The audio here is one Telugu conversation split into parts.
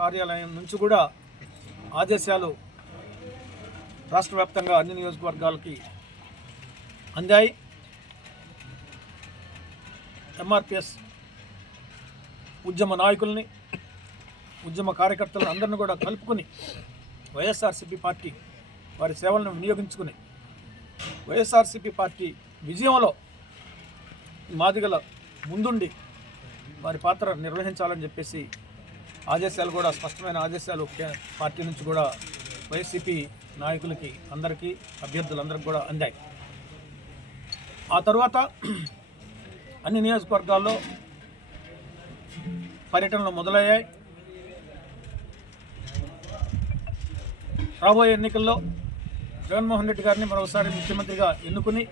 కార్యాలయం నుంచి కూడా ఆదేశాలు రాష్ట్ర వ్యాప్తంగా అన్ని నియోజకవర్గాలకి అందాయి. ఎంఆర్పిఎస్ ఉద్యమ నాయకుల్ని, ఉద్యమ కార్యకర్తలను అందరిని కూడా కలుపుకొని వైఎస్ఆర్సీపీ పార్టీ వారి సేవలను వినియోగించుకుని వైఎస్ఆర్సీపీ పార్టీ విజయంలో మాదిగల ముందుండి వారి పాత్ర నిర్వహించాలని చెప్పేసి ఆదేశాలు కూడా, స్పష్టమైన ఆదేశాలు పార్టీ నుంచి కూడా వైసీపీ నాయకులకి అందరికీ, అభ్యర్థులందరికీ కూడా అందాయి. ఆ తర్వాత అన్ని నియోజకవర్గాల్లో పర్యటనలు మొదలయ్యాయి. రాబోయే ఎన్నికల్లో జగన్మోహన్ రెడ్డి గారిని మరోసారి ముఖ్యమంత్రిగా ఎన్నుకుని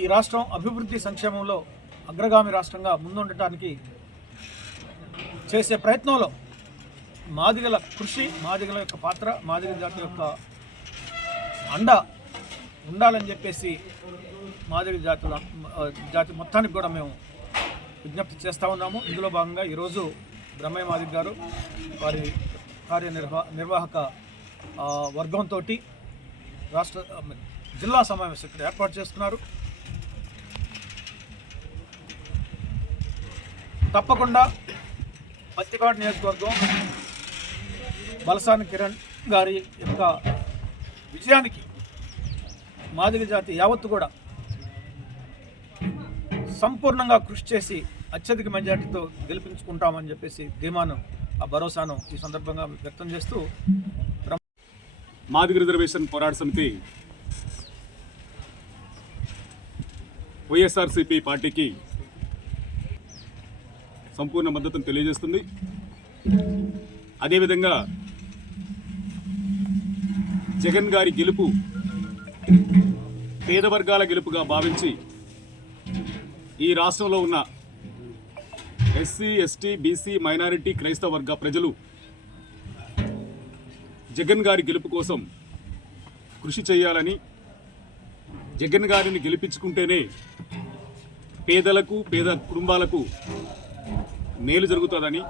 ఈ రాష్ట్రం అభివృద్ధి సంక్షేమంలో అగ్రగామి రాష్ట్రంగా ముందుండటానికి చేసే ప్రయత్నంలో మాదిగల కృషి, మాదిగల యొక్క పాత్ర, మాదిగల జాతి యొక్క అండ ఉండాలని చెప్పేసి మాదిగ జాతి మొత్తానికి కూడా మేము విజ్ఞప్తి చేస్తూ ఉన్నాము. ఇందులో భాగంగా ఈరోజు బ్రహ్మయ్య మాదిగ గారు వారి నిర్వాహక వర్గంతో రాష్ట్ర జిల్లా సమావేశం ఇక్కడ ఏర్పాటు చేస్తున్నారు. తప్పకుండా పత్తికాడు నియోజకవర్గం బలసాని కిరణ్ గారి యొక్క విజయానికి మాదిగ జాతి యావత్తు కూడా సంపూర్ణంగా కృషి చేసి అత్యధిక మెజార్టీతో గెలిపించుకుంటామని చెప్పేసి ధీమాను, ఆ భరోసాను ఈ సందర్భంగా వ్యక్తం చేస్తూ మాదిగ రిజర్వేషన్ పోరాట సమితి వైఎస్ఆర్సీపీ పార్టీకి సంపూర్ణ మద్దతును తెలియజేస్తుంది. అదేవిధంగా జగన్ గారి గెలుపు పేద వర్గాల గెలుపుగా భావించి ఈ రాష్ట్రంలో ఉన్న ఎస్సీ, ఎస్టీ, బీసీ, మైనారిటీ, క్రైస్తవ వర్గ ప్రజలు జగన్ గారి గెలుపు కోసం కృషి చేయాలని, జగన్ గారిని గెలిపించుకుంటేనే పేదలకు, పేద కుటుంబాలకు మేలు జరుగుతుందని,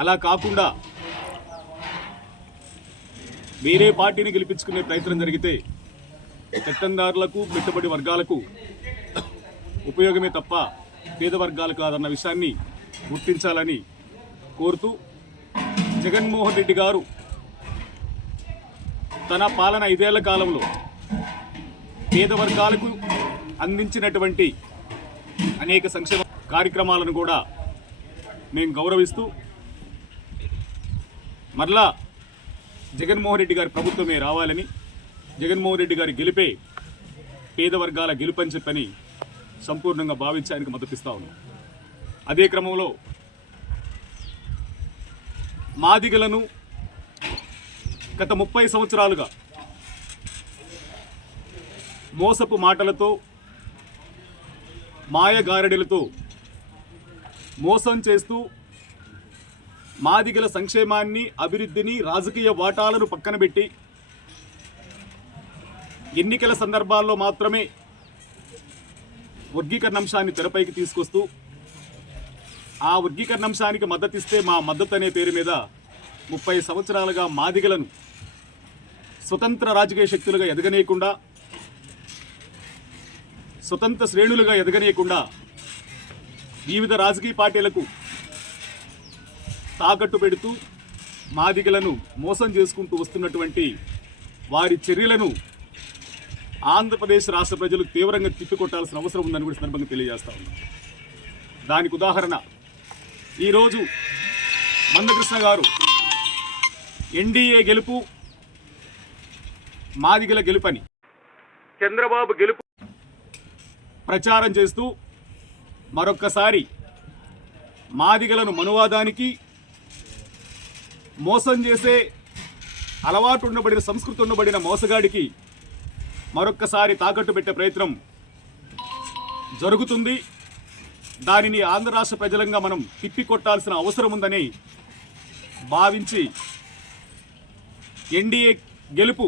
అలా కాకుండా వేరే పార్టీని గెలిపించుకునే ప్రయత్నం జరిగితే పెత్తందారులకు, పెట్టుబడి వర్గాలకు ఉపయోగమే తప్ప పేద వర్గాలు కాదన్న విషయాన్ని గుర్తించాలని కోరుతూ, జగన్మోహన్ రెడ్డి గారు తన పాలన 5 ఏళ్ల కాలంలో పేద వర్గాలకు అందించినటువంటి అనేక సంక్షేమ కార్యక్రమాలను కూడా మేము గౌరవిస్తూ, మరలా జగన్మోహన్ రెడ్డి గారి ప్రభుత్వమే రావాలని, జగన్మోహన్ రెడ్డి గారి గెలిపే పేద వర్గాల గెలుపని చెప్పని సంపూర్ణంగా భావించి ఆయనకు మద్దతిస్తా ఉన్నాం. అదే క్రమంలో మాదిగలను గత 30 సంవత్సరాలుగా మోసపు మాటలతో, మాయగారడీలతో మోసం చేస్తూ మాదిగల సంక్షేమాన్ని, అభివృద్ధిని, రాజకీయ వాటాలను పక్కన పెట్టి ఎన్నికల సందర్భాల్లో మాత్రమే వర్గీకరణ అంశాన్ని తెరపైకి తీసుకొస్తూ, ఆ వర్గీకరణ అంశానికి మద్దతిస్తే మా మద్దతు అనే పేరు మీద 30 సంవత్సరాలుగా మాదిగలను స్వతంత్ర రాజకీయ శక్తులుగా ఎదగనీయకుండా, స్వతంత్ర శ్రేణులుగా ఎదగనీయకుండా వివిధ రాజకీయ పార్టీలకు తాకట్టు పెడుతూ మాదిగలను మోసం చేసుకుంటూ వస్తున్నటువంటి వారి చర్యలను ఆంధ్రప్రదేశ్ రాష్ట్ర ప్రజలు తీవ్రంగా తిప్పికొట్టాల్సిన అవసరం ఉందని కూడా సందర్భంగా తెలియజేస్తా ఉన్నాం. దానికి ఉదాహరణ ఈరోజు మందకృష్ణ గారు ఎన్డీఏ గెలుపు మాదిగల గెలుపని, చంద్రబాబు గెలుపు ప్రచారం చేస్తూ మరొక్కసారి మాదిగలను మనువాదానికి, మోసం చేసే అలవాటు ఉండబడిన, సంస్కృతి ఉండబడిన మోసగాడికి మరొక్కసారి తాకట్టు పెట్టే ప్రయత్నం జరుగుతుంది. దానిని ఆంధ్ర రాష్ట్ర ప్రజలంగా మనం తిప్పికొట్టాల్సిన అవసరం ఉందని భావించి ఎన్డీఏ గెలుపు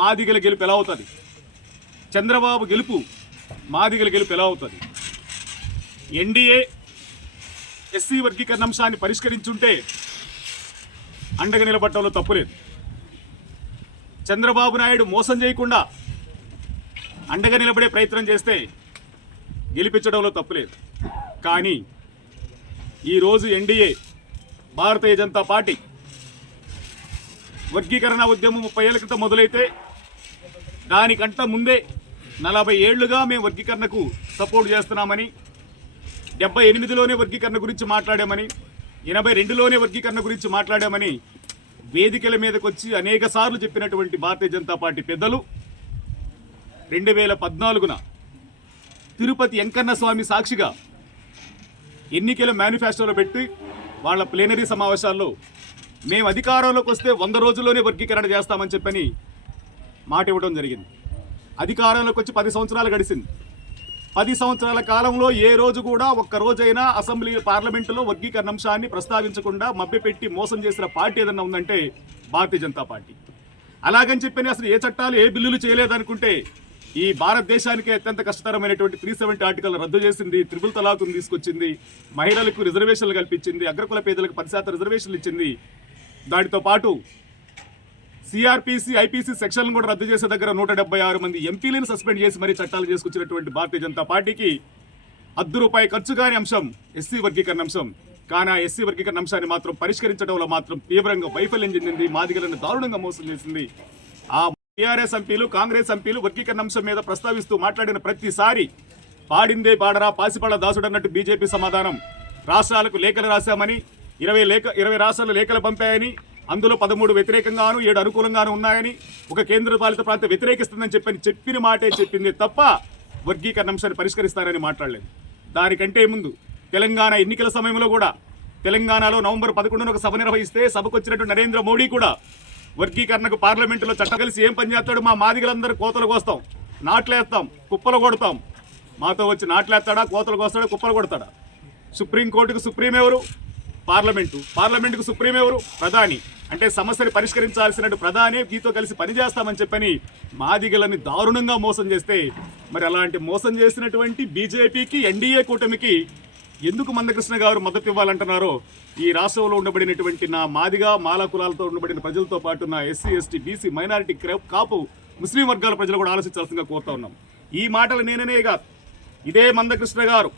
మాదిగల గెలుపు ఎలా అవుతుంది, చంద్రబాబు గెలుపు మాదిగల గెలుపు ఎలా అవుతుంది, ఎన్డీఏ ఎస్సీ వర్గీకరణ అంశాన్ని పరిష్కరించుంటే అండగా నిలబడటంలో తప్పులేదు. చంద్రబాబు నాయుడు మోసం చేయకుండా అండగా నిలబడే ప్రయత్నం చేస్తే గెలిపించడంలో తప్పులేదు. కానీ ఈరోజు ఎన్డీఏ భారతీయ జనతా పార్టీ వర్గీకరణ ఉద్యమం 30 ఏళ్ల క్రితం మొదలైతే దానికంట ముందే 40 ఏళ్లుగా మేము వర్గీకరణకు సపోర్ట్ చేస్తున్నామని, 78లోనే వర్గీకరణ గురించి మాట్లాడామని, 82లోనే వర్గీకరణ గురించి మాట్లాడామని వేదికల మీదకి వచ్చి అనేక సార్లు చెప్పినటువంటి భారతీయ జనతా పార్టీ పెద్దలు 2014న తిరుపతి వెంకన్న స్వామి సాక్షిగా ఎన్నికల మేనిఫెస్టోలో పెట్టి వాళ్ళ ప్లేనరీ సమావేశాల్లో మేము అధికారంలోకి వస్తే 100 రోజుల్లోనే వర్గీకరణ చేస్తామని చెప్పని మాట ఇవ్వడం జరిగింది. అధికారంలోకి వచ్చి 10 సంవత్సరాలు గడిచింది. 10 సంవత్సరాల కాలంలో ఏ రోజు కూడా ఒక్క రోజైనా అసెంబ్లీ పార్లమెంటులో వర్గీకరణ అంశాన్ని ప్రస్తావించకుండా మభ్యపెట్టి మోసం చేసిన పార్టీ ఏదన్నా ఉందంటే భారతీయ జనతా పార్టీ. అలాగని చెప్పని అసలు ఏ చట్టాలు ఏ బిల్లులు చేయలేదనుకుంటే ఈ భారతదేశానికి అత్యంత కష్టతరమైనటువంటి 370 ఆర్టికల్ రద్దు చేసింది, త్రిపుల్ తలాకును తీసుకొచ్చింది, మహిళలకు రిజర్వేషన్లు కల్పించింది, అగ్రకుల పేదలకు 10% రిజర్వేషన్లు ఇచ్చింది. దానితో పాటు సిఆర్పిసి ఐపీసీ సెక్షన్లను కూడా రద్దు చేసే దగ్గర 176 మంది ఎంపీలను సస్పెండ్ చేసి మరీ చట్టాలు చేసుకొచ్చినటువంటి భారతీయ జనతా పార్టీకి ₹1 ఖర్చు కాని అంశం ఎస్సీ వర్గీకరణ అంశం. కానీ ఆ ఎస్సీ వర్గీకరణ అంశాన్ని మాత్రం పరిష్కరించడంలో మాత్రం తీవ్రంగా వైఫల్యం చెందింది, మాదిగలను దారుణంగా మోసం చేసింది. ఆ టీఆర్ఎస్ ఎంపీలు, కాంగ్రెస్ ఎంపీలు వర్గీకరణ అంశం మీద ప్రస్తావిస్తూ మాట్లాడిన ప్రతిసారి పాడిందే పాడరా పాసిపడ దాసుడు అన్నట్టు బీజేపీ సమాధానం, రాష్ట్రాలకు లేఖలు రాశామని, 20 రాష్ట్రాలు లేఖలు పంపాయని, అందులో 13 వ్యతిరేకంగాను 7 అనుకూలంగాను ఉన్నాయని, ఒక కేంద్ర పాలిత ప్రాంతం వ్యతిరేకిస్తుందని చెప్పిన మాటే చెప్పింది తప్ప వర్గీకరణ అంశాన్ని పరిష్కరిస్తారని మాట్లాడలేదు. దానికంటే ముందు తెలంగాణ ఎన్నికల సమయంలో కూడా తెలంగాణలో నవంబర్ 11న ఒక సభ నిర్వహిస్తే సభకు వచ్చినటువంటి నరేంద్ర మోడీ కూడా వర్గీకరణకు పార్లమెంటులో చట్టం కలిసి ఏం పని చేస్తాడు, మా మాదిగలందరూ కోతలు కోస్తాం, నాట్లేస్తాం, కుప్పలు కొడతాం, మాతో వచ్చి నాట్లేస్తాడా, కోతలు కోస్తాడా, కుప్పలు కొడతాడా? సుప్రీంకోర్టుకు సుప్రీం ఎవరు? పార్లమెంటుకు సుప్రీం ఎవరు? ప్రధాని. అంటే సమస్యని పరిష్కరించాల్సిన ప్రధాని గీతో కలిసి పనిచేస్తామని చెప్పని మాదిగలని దారుణంగా మోసం చేస్తే మరి అలాంటి మోసం చేసినటువంటి బీజేపీకి, ఎన్డీఏ కూటమికి ఎందుకు మందకృష్ణ గారు మద్దతు ఇవ్వాలంటున్నారో ఈ రాష్ట్రంలో ఉండబడినటువంటి నా మాదిగా మాలా కులాలతో ఉండబడిన ప్రజలతో పాటు నా ఎస్సీ ఎస్టీ బీసీ మైనారిటీ కాపు ముస్లిం వర్గాల ప్రజలు కూడా ఆలోచించాల్సిందిగా కోరుతా ఉన్నాం. ఈ మాటలు నేననే కాదు, ఇదే మందకృష్ణ గారు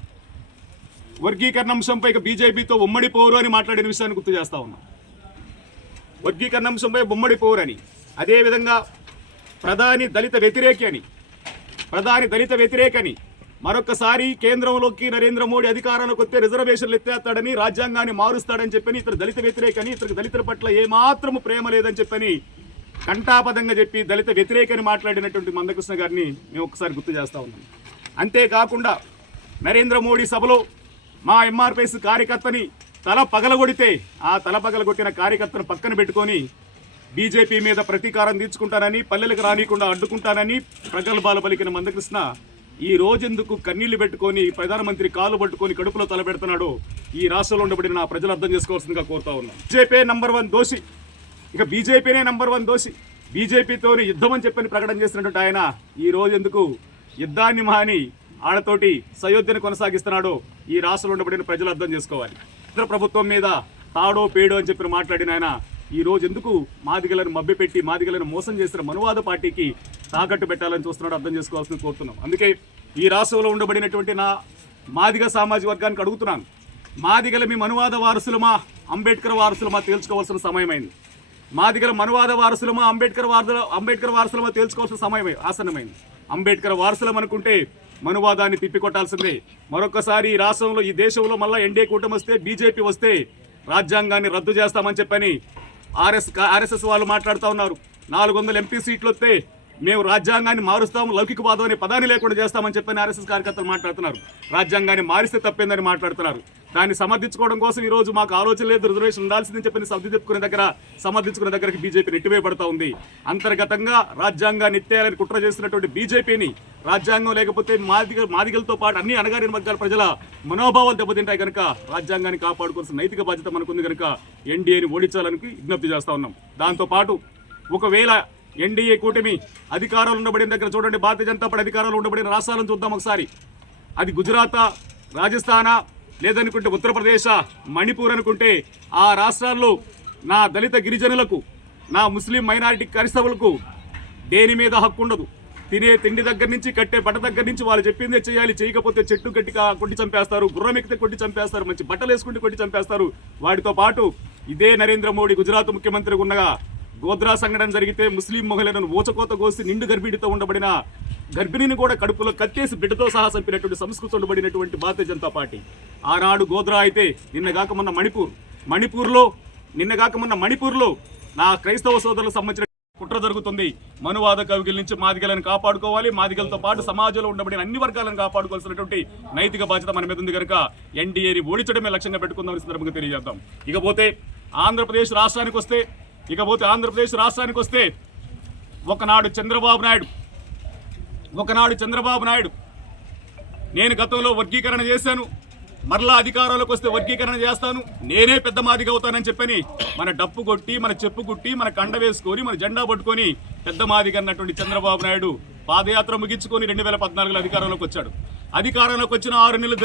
వర్గీకరణ అంశంపై బీజేపీతో ఉమ్మడి పోరు అని మాట్లాడిన విషయాన్ని గుర్తు చేస్తా ఉన్నాం. వర్గీకరణ అంశంపై ఉమ్మడి పోరు అని, అదేవిధంగా ప్రధాని దళిత వ్యతిరేకని మరొకసారి కేంద్రంలోకి నరేంద్ర మోడీ అధికారంలోకి వస్తే రిజర్వేషన్లు ఎత్తేస్తాడని, రాజ్యాంగాన్ని మారుస్తాడని చెప్పని, ఇతరు దళిత వ్యతిరేకని, ఇతనికి దళితుల పట్ల ఏమాత్రము ప్రేమ లేదని చెప్పని కంటాపదంగా చెప్పి దళిత వ్యతిరేకని మాట్లాడినటువంటి మందకృష్ణ గారిని మేము ఒకసారి గుర్తు చేస్తా ఉన్నాం. అంతేకాకుండా నరేంద్ర మోడీ సభలో మా ఎంఆర్పిఎస్ కార్యకర్తని తల పగలగొడితే ఆ తల పగలగొట్టిన కార్యకర్తను పక్కన పెట్టుకొని బీజేపీ మీద ప్రతీకారం తీర్చుకుంటానని, పల్లెలకు రానికుండా అడ్డుకుంటానని ప్రగల్భాలు పలికిన మందకృష్ణ ఈ రోజెందుకు కన్నీళ్లు పెట్టుకొని ప్రధానమంత్రి కాలు పట్టుకొని కడుపులో తలబెడుతున్నాడో ఈ రాష్ట్రంలో ఉండబడిన నా ప్రజలు అర్థం చేసుకోవాల్సిందిగా కోరుతా ఉన్నాం. బీజేపీ నంబర్ 1 దోషి, ఇక బీజేపీనే నంబర్ 1 దోషి. బీజేపీతో యుద్ధం అని చెప్పని ప్రకటన చేసినటువంటి ఆయన ఈ రోజెందుకు యుద్ధాన్ని మాని ఆడతోటి సయోధ్యను కొనసాగిస్తున్నాడో ఈ రాష్ట్రంలో ఉండబడిన ప్రజలు అర్థం చేసుకోవాలి. కేంద్ర ప్రభుత్వం మీద తాడో పేడో అని చెప్పి మాట్లాడిన ఆయన ఈ రోజు ఎందుకు మాదిగలను మభ్యపెట్టి మాదిగలను మోసం చేసిన మనువాద పార్టీకి తాకట్టు పెట్టాలని చూస్తున్నాడు అర్థం చేసుకోవాల్సింది కోరుతున్నాం. అందుకే ఈ రాష్ట్రంలో ఉండబడినటువంటి నా మాదిగ సామాజిక వర్గానికి అడుగుతున్నాను, మాదిగల మీ మనువాద వారసులమా, అంబేద్కర్ వారసులమా తేల్చుకోవాల్సిన సమయమైంది. మాదిగల మనువాద వారసులమా, అంబేద్కర్ వారసులమా తేల్చుకోవాల్సిన సమయం ఆసన్నమైంది. అంబేద్కర్ వారసులం అనుకుంటే మనువాదాన్ని తిప్పికొట్టాల్సిందే. మరొకసారి ఈ రాష్ట్రంలో, ఈ దేశంలో మళ్ళీ ఎన్డీఏ కూటమి వస్తే, బీజేపీ వస్తే రాజ్యాంగాన్ని రద్దు చేస్తామని చెప్పని ఆర్ఎస్ఎస్ వాళ్ళు మాట్లాడుతూ ఉన్నారు. 400 ఎంపీ సీట్లు వస్తే మేము రాజ్యాంగాన్ని మారుస్తాం, లౌకికవాదం అనే పదాన్ని లేకుండా చేస్తామని చెప్పని ఆర్ఎస్ఎస్ కార్యకర్తలు మాట్లాడుతున్నారు. రాజ్యాంగాన్ని మారిస్తే తప్పేందని మాట్లాడుతున్నారు. దాన్ని సమర్థించుకోవడం కోసం ఈ రోజు మాకు ఆలోచన లేదు, రిజర్వేషన్ ఉండాల్సిందని చెప్పని సమర్థించుకునే దగ్గరికి బీజేపీ నెట్టివేయబడతా ఉంది. అంతర్గతంగా రాజ్యాంగాన్ని ఎత్తేయాలని కుట్ర చేసినటువంటి బీజేపీని, రాజ్యాంగం లేకపోతే మాదిగలతో పాటు అన్ని అణగారిన వర్గాల ప్రజల మనోభావాలు దెబ్బతింటాయి కనుక రాజ్యాంగాన్ని కాపాడుకోవాల్సిన నైతిక బాధ్యత మనకుంది కనుక ఎన్డీఏని ఓడించాలని విజ్ఞప్తి చేస్తా ఉన్నాం. దాంతోపాటు ఒకవేళ ఎన్డీఏ కూటమి అధికారంలో ఉండబడిన దగ్గర చూడండి, భారతీయ జనతా పార్టీ అధికారంలో ఉండబడిన రాష్ట్రాలను చూద్దాం ఒకసారి. అది గుజరాతా, రాజస్థానా, లేదనుకుంటే ఉత్తరప్రదేశ్, మణిపూర్ అనుకుంటే ఆ రాష్ట్రాల్లో నా దళిత గిరిజనులకు, నా ముస్లిం మైనారిటీ క్రైస్తవులకు దేని మీద హక్కు ఉండదు. తినే తిండి దగ్గర నుంచి, కట్టే బట్ట దగ్గర నుంచి వాళ్ళు చెప్పిందే చేయాలి. చేయకపోతే చెట్టు గట్టిగా కొట్టి చంపేస్తారు, గుర్రం ఎక్కితే కొట్టి చంపేస్తారు, మంచి బట్టలు వేసుకుంటే కొట్టి చంపేస్తారు. వాటితో పాటు ఇదే నరేంద్ర మోడీ గుజరాత్ ముఖ్యమంత్రిగా ఉండగా గోద్రా సంఘటన జరిగితే ముస్లిం మహిళలను ఊచకోత కోసి నిండు గర్భిణితో ఉండబడిన గర్భిణిని కూడా కడుపులో కత్తేసి బిడ్డతో సహా చంపినటువంటి సంస్కృతి ఉండబడినటువంటి భారతీయ జనతా పార్టీ. ఆనాడు గోద్రా అయితే నిన్నగాక మొన్న మణిపూర్లో నా క్రైస్తవ సోదరులకు సంబంధించిన కుట్ర జరుగుతుంది. మనువాద కవిగిల నుంచి మాదిగలను కాపాడుకోవాలి. మాదిగలతో పాటు సమాజంలో ఉండబడిన అన్ని వర్గాలను కాపాడుకోవాల్సినటువంటి నైతిక బాధ్యత మన మీద ఉంది కనుక ఎన్డీఏని ఓడించడమే లక్ష్యంగా పెట్టుకుందామని సందర్భంగా తెలియజేద్దాం. ఇకపోతే ఆంధ్రప్రదేశ్ రాష్ట్రానికి వస్తే ఒకనాడు చంద్రబాబు నాయుడు నేను గతంలో వర్గీకరణ చేశాను, మరలా అధికారంలోకి వస్తే వర్గీకరణ చేస్తాను, నేనే పెద్ద మాదిగ అవుతానని చెప్పని మన డప్పు కొట్టి, మన చెప్పు కుట్టి, మన కండ వేసుకొని, మన జెండా పట్టుకొని పెద్ద మాదిగ అన్నటువంటి చంద్రబాబు నాయుడు పాదయాత్ర ముగించుకొని 2014లో అధికారంలోకి వచ్చాడు. అధికారంలోకి వచ్చిన 6 నెలలు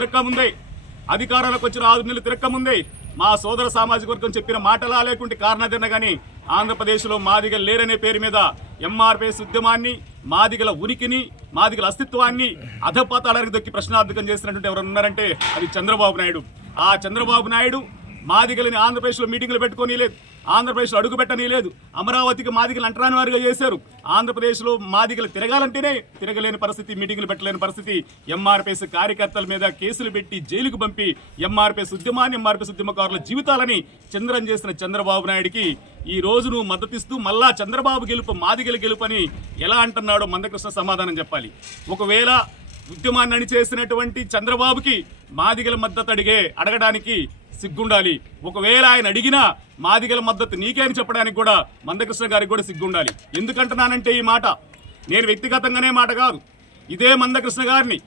తిరక్కముందే మా సోదర సామాజిక వర్గం చెప్పిన మాటలా లేకుంటే కారణాదన్న కానీ ఆంధ్రప్రదేశ్లో మాదిగలు లేరనే పేరు మీద ఎంఆర్పీఎస్ ఉద్యమాన్ని, మాదిగల ఉనికిని, మాదిగల అస్తిత్వాన్ని అధపాతాళానికి దొక్కి ప్రశ్నార్థకం చేసినటువంటి ఎవరు ఉన్నారంటే అది చంద్రబాబు నాయుడు. ఆ చంద్రబాబు నాయుడు మాదిగలని ఆంధ్రప్రదేశ్లో మీటింగులు పెట్టుకొని లేదు, ఆంధ్రప్రదేశ్లో అడుగు పెట్టని లేదు, అమరావతికి మాదిగలు అంటరాని వారిగా చేశారు. ఆంధ్రప్రదేశ్లో మాదిగలు తిరగాలంటేనే తిరగలేని పరిస్థితి, మీటింగులు పెట్టలేని పరిస్థితి. ఎంఆర్పీఎస్ కార్యకర్తల మీద కేసులు పెట్టి జైలుకు పంపి ఎంఆర్పీఎస్ ఉద్యమకారుల జీవితాలని చంద్రం చేసిన చంద్రబాబు నాయుడికి ఈ రోజు నువ్వు మద్దతిస్తూ మళ్ళా చంద్రబాబు గెలుపు, మాదిగల గెలుపు అని ఎలా అంటున్నాడో మందకృష్ణ సమాధానం చెప్పాలి. ఒకవేళ ఉద్యమాన్ని అణిచేసినటువంటి చంద్రబాబుకి మాదిగల మద్దతు అడగడానికి సిగ్గుండాలి. ఒకవేళ ఆయన అడిగినా మాదిగల మద్దతు నీకే అని చెప్పడానికి కూడా మందకృష్ణ గారికి కూడా సిగ్గుండాలి. ఎందుకంటున్నానంటే ఈ మాట నేను వ్యక్తిగతంగానే మాట కాదు, ఇదే మందకృష్ణ గారిని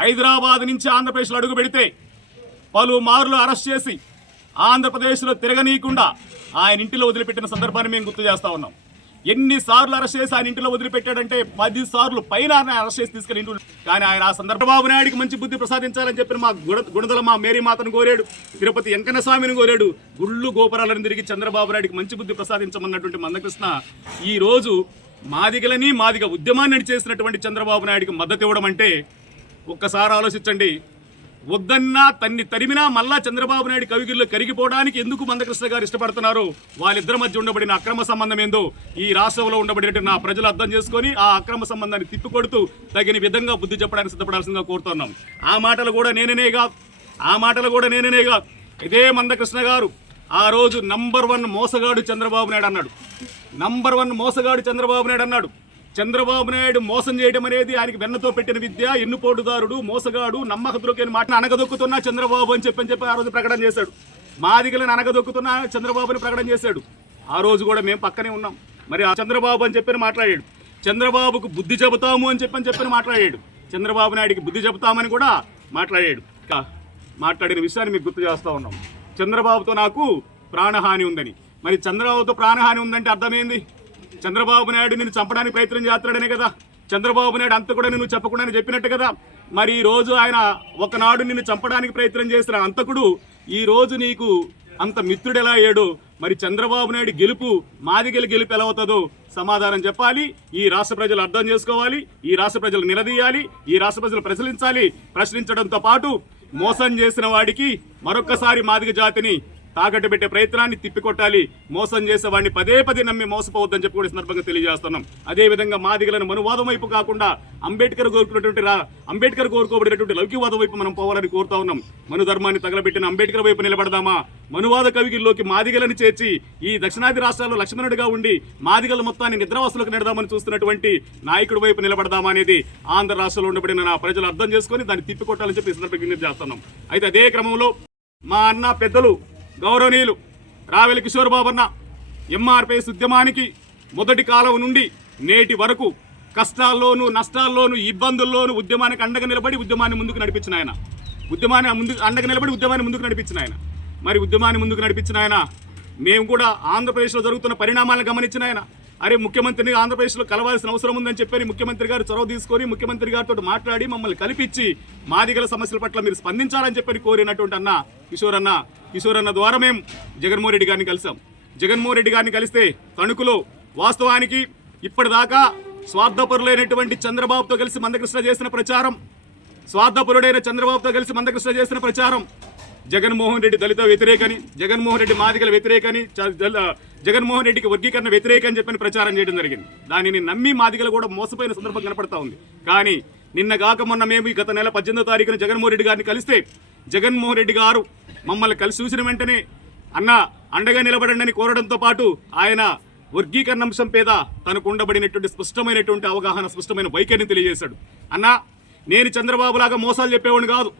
హైదరాబాద్ నుంచి ఆంధ్రప్రదేశ్లో అడుగు పెడితే పలుమార్లు అరెస్ట్ చేసి ఆంధ్రప్రదేశ్లో తిరగనీయకుండా ఆయన ఇంటిలో వదిలిపెట్టిన సందర్భాన్ని మేము గుర్తు చేస్తా ఉన్నాం. ఎన్నిసార్లు అరెస్ట్ చేసి ఆయన ఇంటిలో వదిలిపెట్టాడంటే 10 సార్లు పైన అరెస్ట్ చేసి తీసుకెళ్ళి ఇంటి. కానీ ఆయన ఆ చంద్రబాబు నాయుడికి మంచి బుద్ధి ప్రసాదించాలని చెప్పిన మా గుణదల మా మేరీ మాతను కోరాడు, తిరుపతి వెంకన్న స్వామిని కోరాడు, గుళ్ళు గోపురాలను తిరిగి చంద్రబాబు నాయుడికి మంచి బుద్ధి ప్రసాదించమన్నటువంటి మందకృష్ణ ఈ రోజు మాదిగ ఉద్యమాన్ని నడిచేసినటువంటి చంద్రబాబు నాయుడికి మద్దతు ఇవ్వడం అంటే ఒక్కసారి ఆలోచించండి. వద్దన్నా తరిమినా మళ్ళా చంద్రబాబు నాయుడు కవిగిరిలో కరిగిపోవడానికి ఎందుకు మందకృష్ణ గారు ఇష్టపడుతున్నారు? వాళ్ళిద్దరి మధ్య ఉండబడిన అక్రమ సంబంధం ఏందో ఈ రాష్ట్రంలో ఉండబడినట్టు నా ప్రజలు అర్థం చేసుకొని ఆ అక్రమ సంబంధాన్ని తిప్పికొడుతూ తగిన విధంగా బుద్ధి చెప్పడానికి సిద్ధపడాల్సిందిగా కోరుతున్నాం. ఆ మాటలు కూడా నేనేనే కాదు, ఇదే మందకృష్ణ గారు ఆ రోజు నంబర్ 1 మోసగాడు చంద్రబాబు నాయుడు అన్నాడు. చంద్రబాబు నాయుడు మోసం చేయడం అనేది ఆయనకి వెన్నతో పెట్టిన విద్య. ఎన్నుపోటుదారుడు, మోసగాడు, నమ్మకద్రోహి మాట అనగదొక్కుతున్నా చంద్రబాబు అని చెప్పి ఆ రోజు ప్రకటన చేశాడు. మాదిగలను అనగదొక్కుతున్నా చంద్రబాబుని ప్రకటన చేశాడు. ఆ రోజు కూడా మేము పక్కనే ఉన్నాం. మరి ఆ చంద్రబాబు అని చెప్పని మాట్లాడాడు. చంద్రబాబుకు బుద్ధి చెబుతాము అని చెప్పని మాట్లాడాడు. చంద్రబాబు నాయుడికి బుద్ధి చెబుతామని కూడా మాట్లాడాడు. మాట్లాడిన విషయాన్ని మీకు గుర్తు చేస్తూ ఉన్నాం. చంద్రబాబుతో నాకు ప్రాణహాని ఉందని. మరి చంద్రబాబుతో ప్రాణహాని ఉందంటే అర్థమైంది, చంద్రబాబు నాయుడు నిన్ను చంపడానికి ప్రయత్నం చేస్తున్నాడనే కదా. చంద్రబాబు నాయుడు అంత కూడా నిన్ను చెప్పకుండా చెప్పినట్టు కదా. మరి ఈ రోజు ఆయన ఒకనాడు నిన్ను చంపడానికి ప్రయత్నం చేసిన అంతకుడు ఈ రోజు నీకు అంత మిత్రుడు ఎలా అయ్యాడు? మరి చంద్రబాబు నాయుడు గెలుపు, మాదిగల గెలుపు ఎలా అవుతుందో సమాధానం చెప్పాలి. ఈ రాష్ట్ర ప్రజలు అర్థం చేసుకోవాలి, ఈ రాష్ట్ర ప్రజలు నిలదీయాలి, ఈ రాష్ట్ర ప్రజలు ప్రశ్నించడంతో పాటు మోసం చేసిన వాడికి మరొక్కసారి మాదిగ జాతిని తాకట్టు పెట్టే ప్రయత్నాన్ని తిప్పికొట్టాలి. మోసం చేసే వాడిని పదే నమ్మి మోసపోవద్దని చెప్పి కూడా సందర్భంగా తెలియజేస్తున్నాం. అదేవిధంగా మాదిగలను మనువాదం వైపు కాకుండా అంబేద్కర్ కోరుకోబడినటువంటి లౌకికవాదం వైపు మనం పోవాలని కోరుతా ఉన్నాం. మను ధర్మాన్ని తగలబెట్టిన అంబేద్కర్ వైపు నిలబడదామా? మనువాద కవిగిల్లోకి మాదిగలను చేర్చి ఈ దక్షిణాది రాష్ట్రాల్లో లక్ష్మణుడిగా ఉండి మాదిగల మొత్తాన్ని నిద్రావస్థలోకి నెడదామని చూస్తున్నటువంటి నాయకుడి వైపు నిలబడదామా అనేది ఆంధ్ర రాష్ట్రంలో ఉండబడిన నా ప్రజలు అర్థం చేసుకొని దాన్ని తిప్పికొట్టాలని చెప్పి ఈ సందర్భంగా విజ్ఞప్తి చేస్తున్నాం. అయితే అదే క్రమంలో మా అన్న పెద్దలు గౌరవనీయులు రావెల కిషోర్ బాబన్న ఎంఆర్పీఎస్ ఉద్యమానికి మొదటి కాలం నుండి నేటి వరకు కష్టాల్లోనూ, నష్టాల్లోనూ, ఇబ్బందుల్లోనూ ఉద్యమానికి అండగా నిలబడి ఉద్యమాన్ని ముందుకు నడిపించిన ఆయన, ఉద్యమాన్ని ముందుకు నడిపించిన ఆయన, మేము కూడా ఆంధ్రప్రదేశ్లో జరుగుతున్న పరిణామాలను గమనించిన ఆయన, అరే ముఖ్యమంత్రిని ఆంధ్రప్రదేశ్లో కలవాల్సిన అవసరం ఉందని చెప్పని ముఖ్యమంత్రి గారు చొరవ తీసుకొని ముఖ్యమంత్రి గారితో మాట్లాడి మమ్మల్ని కల్పించి మాదిగల సమస్యల పట్ల మీరు స్పందించాలని చెప్పని కోరినటువంటి అన్న కిషోర్ అన్న ద్వారా మేము జగన్మోహన్ రెడ్డి గారిని కలిసాం. జగన్మోహన్ రెడ్డి గారిని కలిస్తే తణుకులో వాస్తవానికి ఇప్పటిదాకా స్వార్థపరులైనటువంటి చంద్రబాబుతో కలిసి మందకృష్ణ చేసిన ప్రచారం, స్వార్థపరుడైన చంద్రబాబుతో కలిసి మందకృష్ణ చేసిన ప్రచారం, జగన్మోహన్ రెడ్డి దళిత వ్యతిరేకని, జగన్మోహన్ రెడ్డి మాదిగల వ్యతిరేకని, జగన్మోహన్ రెడ్డికి వర్గీకరణ వ్యతిరేకని చెప్పని ప్రచారం చేయడం జరిగింది. దానిని నమ్మి మాదిగలు కూడా మోసపోయిన సందర్భం కనపడతా ఉంది. కానీ నిన్నగాక మొన్న మేము గత నెల 18వ తారీఖున జగన్మోహన్ రెడ్డి గారిని కలిస్తే జగన్మోహన్ రెడ్డి గారు మమ్మల్ని కలిసి చూసిన వెంటనే అన్న అండగా నిలబడండి అని కోరడంతో పాటు ఆయన వర్గీకరణ అంశం మీద తనకు ఉండబడినటువంటి స్పష్టమైనటువంటి అవగాహన, స్పష్టమైన వైఖరిని తెలియజేశాడు. అన్న నేను చంద్రబాబులాగా మోసాలు చెప్పేవాడిని కాదు,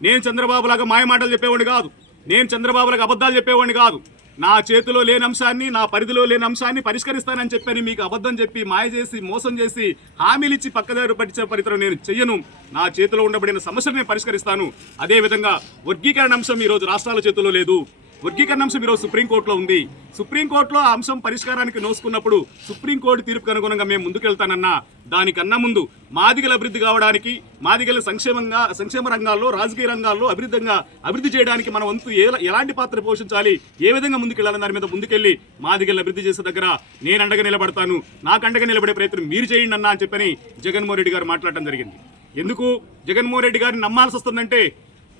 నేను చంద్రబాబులాగా మాయమాటలు చెప్పేవాడిని కాదు, నేను చంద్రబాబులాగా అబద్ధాలు చెప్పేవాడిని కాదు. నా చేతిలో లేని అంశాన్ని, నా పరిధిలో లేని అంశాన్ని పరిష్కరిస్తానని చెప్పని మీకు అబద్ధం చెప్పి మాయ చేసి మోసం చేసి హామీలిచ్చి పక్కదారి పట్టించే పరితరం నేను చెయ్యను. నా చేతిలో ఉండబడిన సమస్యను నేను పరిష్కరిస్తాను. అదేవిధంగా వర్గీకరణ అంశం ఈరోజు రాష్ట్రాల చేతిలో లేదు. వర్గీకరణ అంశం ఈరోజు సుప్రీంకోర్టులో ఉంది. సుప్రీంకోర్టులో ఆ అంశం పరిష్కారానికి నోసుకున్నప్పుడు సుప్రీంకోర్టు తీర్పుకు అనుగుణంగా మేము ముందుకెళ్తానన్నా, దానికన్నా ముందు మాదిగల అభివృద్ధి కావడానికి, మాదిగల సంక్షేమ రంగాల్లో, రాజకీయ రంగాల్లో అభివృద్ధి చేయడానికి మన వంతు ఎలాంటి పాత్ర పోషించాలి, ఏ విధంగా ముందుకెళ్లాలని దాని మీద ముందుకెళ్లి మాదిగల అభివృద్ధి చేసే దగ్గర నేను అండగా నిలబడతాను, నాకు అండగా నిలబడే ప్రయత్నం మీరు చేయండి అన్నా అని చెప్పని జగన్మోహన్ రెడ్డి గారు మాట్లాడటం జరిగింది. ఎందుకు జగన్మోహన్ రెడ్డి గారిని నమ్మాల్సి వస్తుందంటే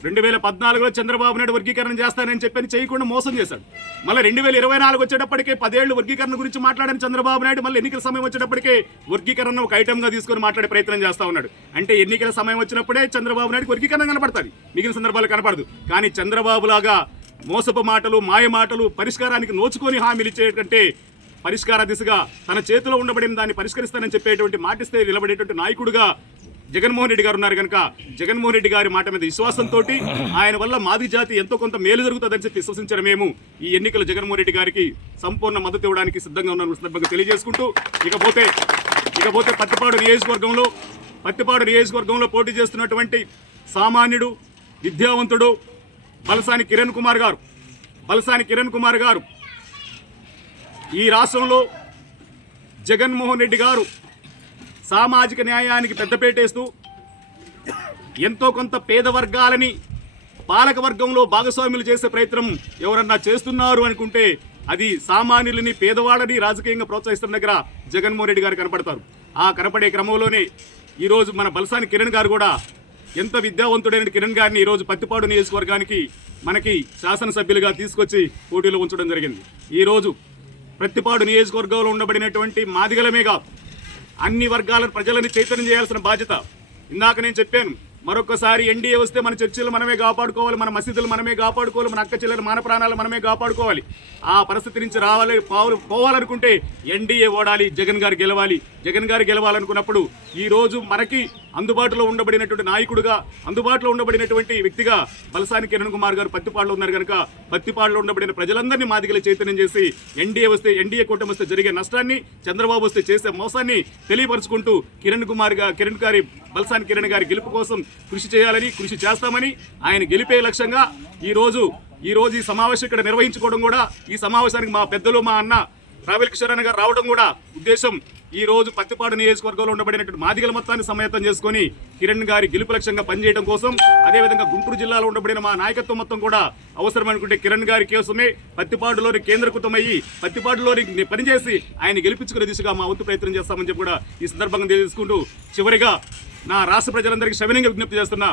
2014లో చంద్రబాబు నాయుడు వర్గీకరణ చేస్తానని చెప్పని చేయకుండా మోసం చేశాడు. మళ్ళీ 2024 వచ్చేటప్పటికే 10 ఏళ్ళు వర్గీకరణ గురించి మాట్లాడని చంద్రబాబు నాయుడు మళ్ళీ ఎన్నికల సమయం వచ్చేటప్పటికే వర్గీకరణ ఒక ఐటమ్గా తీసుకొని మాట్లాడే ప్రయత్నం చేస్తా ఉన్నాడు. అంటే ఎన్నికల సమయం వచ్చినప్పుడే చంద్రబాబు నాయుడు వర్గీకరణ కనపడుతుంది, మిగిలిన సందర్భాలు కనపడదు. కానీ చంద్రబాబులాగా మోసపు మాటలు, మాయ మాటలు, పరిష్కారానికి నోచుకొని హామీలు ఇచ్చేటంటే పరిష్కార దిశగా తన చేతిలో ఉండబడిన దాన్ని పరిష్కరిస్తానని చెప్పేటువంటి మాటిస్తే నిలబడేటువంటి నాయకుడుగా జగన్మోహన్ రెడ్డి గారు ఉన్నారు కనుక జగన్మోహన్ రెడ్డి గారి మాట మీద విశ్వాసంతో ఆయన వల్ల మాది జాతి ఎంతో కొంత మేలు జరుగుతుందని చెప్పి విశ్వసించిన మేము ఈ ఎన్నికలు జగన్మోహన్ రెడ్డి గారికి సంపూర్ణ మద్దతు ఇవ్వడానికి సిద్ధంగా ఉన్న సందర్భంగా తెలియజేసుకుంటూ ఇకపోతే పత్తిపాడు నియోజకవర్గంలో పోటీ చేస్తున్నటువంటి సామాన్యుడు, విద్యావంతుడు బలసాని కిరణ్ కుమార్ గారు ఈ రాష్ట్రంలో జగన్మోహన్ రెడ్డి గారు సామాజిక న్యాయానికి పెద్దపేటేస్తూ ఎంతో కొంత పేద వర్గాలని పాలక వర్గంలో భాగస్వాములు చేసే ప్రయత్నం ఎవరన్నా చేస్తున్నారు అనుకుంటే అది సామాన్యులని, పేదవాళ్ళని రాజకీయంగా ప్రోత్సహిస్తున్న దగ్గర జగన్మోహన్ రెడ్డి గారు కనపడతారు. ఆ కనపడే క్రమంలోనే ఈరోజు మన బలసాని కిరణ్ గారు కూడా ఎంత విద్యావంతుడైన కిరణ్ గారిని ఈరోజు పత్తిపాడు నియోజకవర్గానికి మనకి శాసనసభ్యులుగా తీసుకొచ్చి పోటీలో ఉంచడం జరిగింది. ఈరోజు పత్తిపాడు నియోజకవర్గంలో ఉండబడినటువంటి మాదిగలమేగా అన్ని వర్గాల ప్రజలని చైతన్యం చేయాల్సిన బాధ్యత. ఇందాక నేను చెప్పాను, మరొకసారి ఎన్డీఏ వస్తే మన చర్చిలు మనమే కాపాడుకోవాలి, మన మసీదులు మనమే కాపాడుకోవాలి, మన అక్క చెల్లెలు మన ప్రాణాలు మనమే కాపాడుకోవాలి. ఆ పరిస్థితి నుంచి పోవాలనుకుంటే ఎన్డీఏ ఓడాలి, జగన్ గారు గెలవాలనుకున్నప్పుడు ఈరోజు మనకి అందుబాటులో ఉండబడినటువంటి నాయకుడుగా, అందుబాటులో ఉండబడినటువంటి వ్యక్తిగా బలసాని కిరణ్ కుమార్ గారు పత్తిపాడులో ఉన్నారు కనుక పత్తిపాడులో ఉండబడిన ప్రజలందరినీ మాదిగలు చైతన్యం చేసి ఎన్డీఏ కూటమి వస్తే జరిగే నష్టాన్ని, చంద్రబాబు వస్తే చేసే మోసాన్ని తెలియపరుచుకుంటూ బలసాని కిరణ్ గారి గెలుపు కోసం కృషి చేస్తామని, ఆయన గెలిపే లక్ష్యంగా ఈరోజు ఈ సమావేశం ఇక్కడ నిర్వహించుకోవడం కూడా, ఈ సమావేశానికి మా పెద్దలు, మా అన్న రావెల కిషోర్ అన్న గారు రావడం కూడా ఉద్దేశం ఈ రోజు పత్తిపాడు నియోజకవర్గంలో ఉండబడినటువంటి మాదిగల మొత్తాన్ని సమేతం చేసుకొని కిరణ్ గారి గెలుపు లక్ష్యంగా పనిచేయడం కోసం, అదేవిధంగా గుంటూరు జిల్లాలో ఉండబడిన మా నాయకత్వం మొత్తం కూడా అవసరం అనుకుంటే కిరణ్ గారి కోసమే పత్తిపాడులోని కేంద్రీకృతమయ్యి పత్తిపాడులోని పనిచేసి ఆయన గెలిపించుకునే దిశగా మా వంతు ప్రయత్నం చేస్తామని చెప్పి కూడా ఈ సందర్భంగా తెలియజేసుకుంటూ చివరిగా నా రాష్ట్ర ప్రజలందరికీ సవినయంగా విజ్ఞప్తి చేస్తున్నా,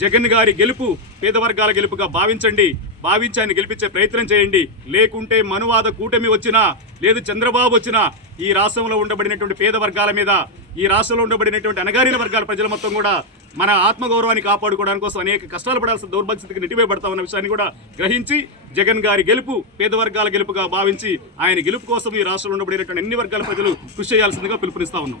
జగన్ గారి గెలుపు పేద వర్గాల గెలుపుగా భావించి ఆయన గెలిపించే ప్రయత్నం చేయండి. లేకుంటే మనువాద కూటమి వచ్చినా, లేదు చంద్రబాబు వచ్చినా ఈ రాష్ట్రంలో ఉండబడినటువంటి పేద వర్గాల మీద, ఈ రాష్ట్రంలో ఉండబడినటువంటి అణగారిన వర్గాల ప్రజల మొత్తం కూడా మన ఆత్మగౌరవాన్ని కాపాడుకోవడానికి కోసం అనేక కష్టాలు పడాల్సిన దౌర్భాగ్యస్థితికి నెట్టివేయబడతామన్న విషయాన్ని కూడా గ్రహించి జగన్ గారి గెలుపు పేద వర్గాల గెలుపుగా భావించి ఆయన గెలుపు కోసం ఈ రాష్ట్రంలో ఉండబడినటువంటి అన్ని వర్గాల ప్రజలు కృషి చేయాల్సిందిగా పిలుపునిస్తా ఉన్నాం.